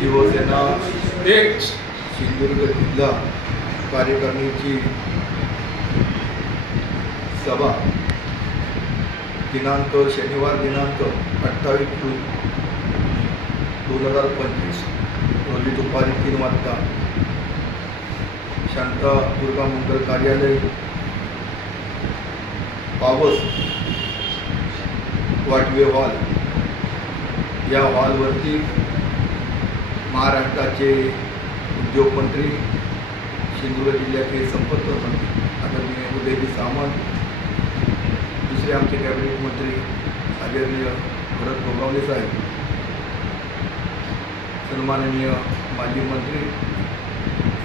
एक सिंधुदुर्ग जिल्हा कार्यकारिणीची सभा. दिनांक शनिवार दिनांक अठ्ठावीस जून दोन हजार पंचवीस. रोजी दुपारी तीन वाजता शांता दुर्गा मंगल कार्यालय पावस वाटवे हॉल. या हॉलवरती महाराष्ट्राचे उद्योगमंत्री सिंधुदुर्ग जिल्ह्याचे संपर्क मंत्री आदरणीय उदयजी सामंत दुसरे आमचे कॅबिनेट मंत्री आदरणीय भरत गोगावले साहेब सन्माननीय माजी मंत्री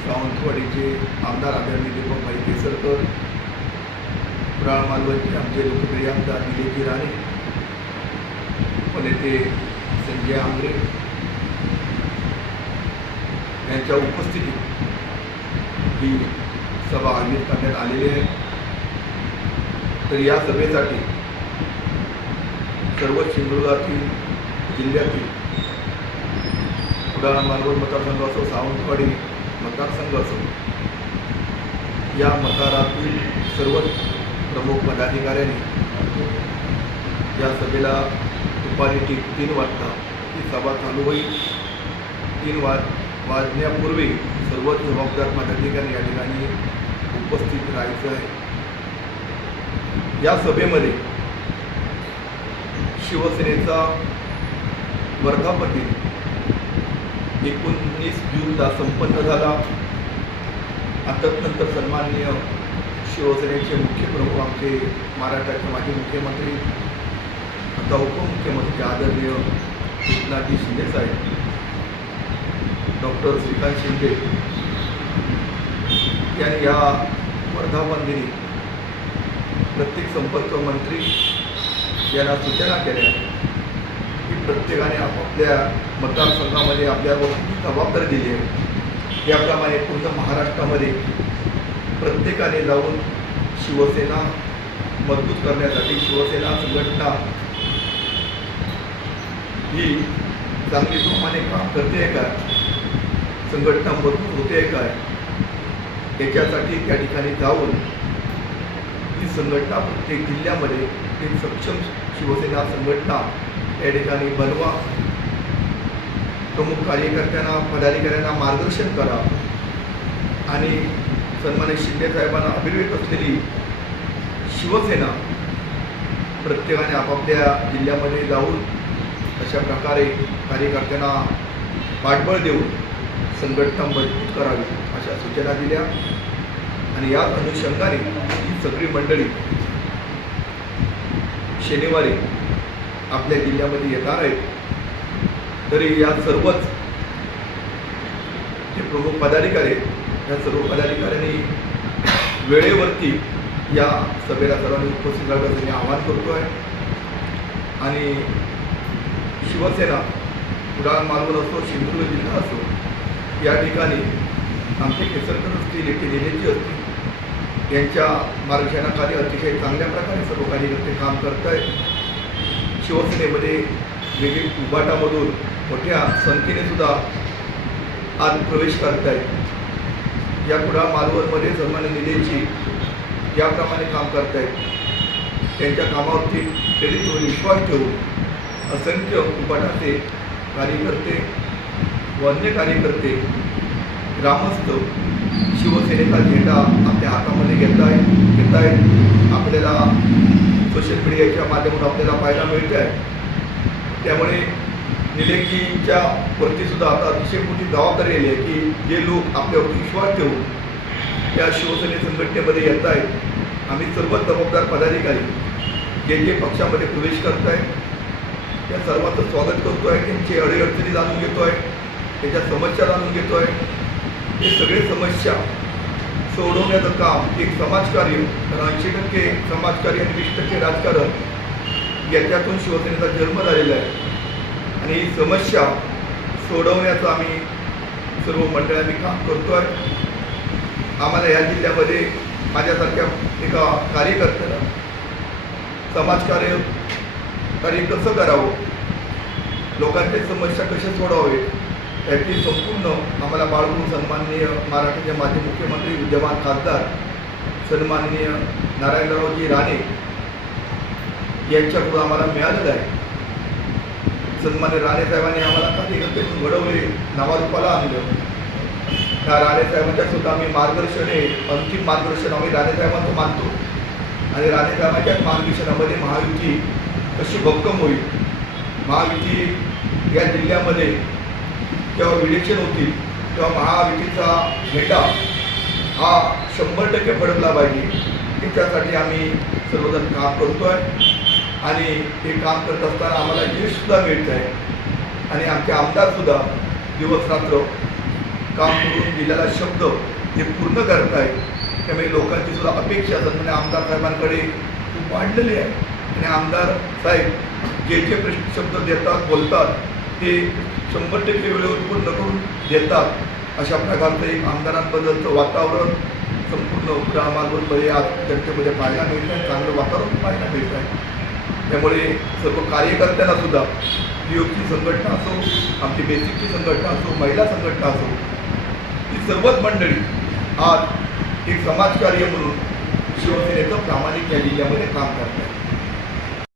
सावंतवाडीचे आमदार आदरणीय दीपकभाई केसरकर कुडाळ मालवणचे आमचे लोकप्रिय आमदार निलेजी राणे उपनेते संजय आंग्रे यांच्या उपस्थितीत ही सभा आयोजित करण्यात आलेली आहे. तर या सभेसाठी सर्व सिंधुदुर्गातील जिल्ह्यातील कुडाळ मालवण मतदारसंघ असो सावंतवाडी मतदारसंघ असो या मतदारातील सर्व प्रमुख पदाधिकाऱ्यांनी या सभेला दुपारी तीन वाजता ही सभा चालू होईल. तीन वाज वाजण्यापूर्वी सर्वच जबाबदार पदाधिकारी या ठिकाणी उपस्थित राहायचं आहे. या सभेमध्ये शिवसेनेचा वर्धापन एकोणीस जूनला संपन्न झाला. आतानंतर सन्माननीय शिवसेनेचे मुख्य प्रमुख आमचे महाराष्ट्राचे माजी मुख्यमंत्री आता उपमुख्यमंत्री आदरणीय एकनाथजी शिंदेसाहेब डॉक्टर श्रीकांत शिंदे यांनी या वर्धापन दिनी प्रत्येक संपर्क मंत्री यांना सूचना केल्या. की प्रत्येकाने आपापल्या मतदारसंघामध्ये आपल्यावर किती जबाबदारी दिली आहे. याप्रमाणे पूर्ण महाराष्ट्रामध्ये प्रत्येकाने जाऊन शिवसेना मजबूत करण्यासाठी शिवसेना संघटना ही चांगली जोमाने काम करते आहे का? संघटना मजबूत होते काय याच्यासाठी त्या ठिकाणी जाऊन ही संघटना प्रत्येक जिल्ह्यामध्ये एक सक्षम शिवसेना संघटना या ठिकाणी बनवा. प्रमुख कार्यकर्त्यांना पदाधिकाऱ्यांना मार्गदर्शन करा. आणि सन्मानित शिंदेसाहेबांना अभिव्यक्त असलेली शिवसेना प्रत्येकाने आपापल्या जिल्ह्यामध्ये जाऊन अशा प्रकारे कार्यकर्त्यांना पाठबळ देऊन संघटना मजबूत करावी अशा सूचना दिल्या. आणि या अनुषंगाने ही सगळी मंडळी शनिवारी आपल्या जिल्ह्यामध्ये येणार आहेत. तरी या सर्वच जे प्रमुख पदाधिकारी आहेत या सर्व पदाधिकाऱ्यांनी वेळेवरती या सभेला सर्वांनी उपस्थित राहण्याचं मी आवाहन करतो आहे. आणि शिवसेना कुडाळ मालवण असो सिंधुदुर्ग जिल्हा असो या ठिकाणी आमचे केसरकर असतील येथे निलेजी असतील यांच्या मार्गदर्शनाखाली अतिशय चांगल्या प्रकारे सर्व कार्यकर्ते काम करत आहेत शिवसेनेमध्ये वेगळी उभाटामधून मोठ्या संख्येने सुद्धा आज प्रवेश करत आहेत या कुडाळ मालवणमध्ये सन्मान्य निधीची याप्रमाणे काम करत आहेत त्यांच्या कामावरती प्रेरित विश्वास ठेवून असंख्य उपाटाचे कार्यकर्ते व अन्य कार्यकर्ते ग्रामस्थ शिवसेनेचा झेंडा आपल्या हातामध्ये घेत आहे घेत आहेत आपल्याला सोशल मीडियाच्या माध्यमातून आपल्याला पाहायला मिळत आहे त्यामुळे निलेकीच्या वरतीसुद्धा आता अतिशय मोठी जबाबदारी आली आहे की जे लोक आपल्यावरती विश्वास ठेवून त्या शिवसेने संघटनेमध्ये येत आहेत आम्ही सर्व जबाबदार पदाधिकारी जे जे पक्षामध्ये प्रवेश करत आहेत त्या सर्वांचं स्वागत करतो आहे त्यांची अडीअडचणी जाणून घेतो आहे त्याच्या समस्या जाणून घेतो आहे हे सगळे समस्या सोडवण्याचं काम एक समाजकार्य कारण ऐंशी टक्के समाजकार्य आणि वीस टक्के राजकारण याच्यातून शिवसेनेचा जन्म झालेला आहे. आणि ही समस्या सोडवण्याचं आम्ही सर्व मंडळांनी काम करतो आहे आम्हाला या जिल्ह्यामध्ये माझ्यासारख्या एका कार्यकर्त्याला समाजकार्य कार्य कसं करावं? लोकांच्या समस्या कशा सोडवावेत? याची संपूर्ण आम्हाला बाळगून सन्माननीय महाराष्ट्राचे माजी मुख्यमंत्री विद्यमान खासदार सन्माननीय नारायणरावजी राणे यांच्याकडून आम्हाला मिळालेलं आहे. सन्मान्य राणे साहेबांनी आम्हाला कार्यकर्ते घडवले नावारूपाला आणलं. त्या राणे साहेबांच्या सुद्धा आम्ही मार्गदर्शन हे अंतिम मार्गदर्शन आम्ही राणे साहेबांचं मानतो. आणि राणे साहेबांच्याच मार्गदर्शनामध्ये महायुती कशी भक्कम होईल? महायुती या जिल्ह्यामध्ये जेव्हा इलेक्शन होतील तेव्हा महायुतीचा झेंडा हा शंभर टक्के फडकला पाहिजे. त्यासाठी आम्ही सर्वजण काम करतो आहे आणि हे काम करत असताना आम्हाला यशसुद्धा मिळत आहे आणि आमचे आमदारसुद्धा दिवस रात्र काम करून दिलेला शब्द हे पूर्ण करत आहेत त्यामुळे लोकांची सुद्धा अपेक्षा सन्मान्य म्हणजे आमदार साहेबांकडे खूप वाढलेली आहे. आणि आमदार साहेब जे जे प्रश्न शब्द देतात बोलतात ते शंभर टक्के वेळेवर पूर्ण करून देतात अशा प्रकारचं एक आमदारांबद्दलचं वातावरण संपूर्ण ग्रामांमध्ये म्हणजे आज जनतेमध्ये पाहायला मिळत आहे चांगलं वातावरण पाहायला मिळत आहे. त्यामुळे सर्व कार्यकर्त्यांना सुद्धा पीओची संघटना असो आमची बेसिकची संघटना असो महिला संघटना असो ही सर्वच मंडळी आज एक समाजकार्य म्हणून शिवसेनेचं प्रामाणिक यादी यामध्ये काम करत आहे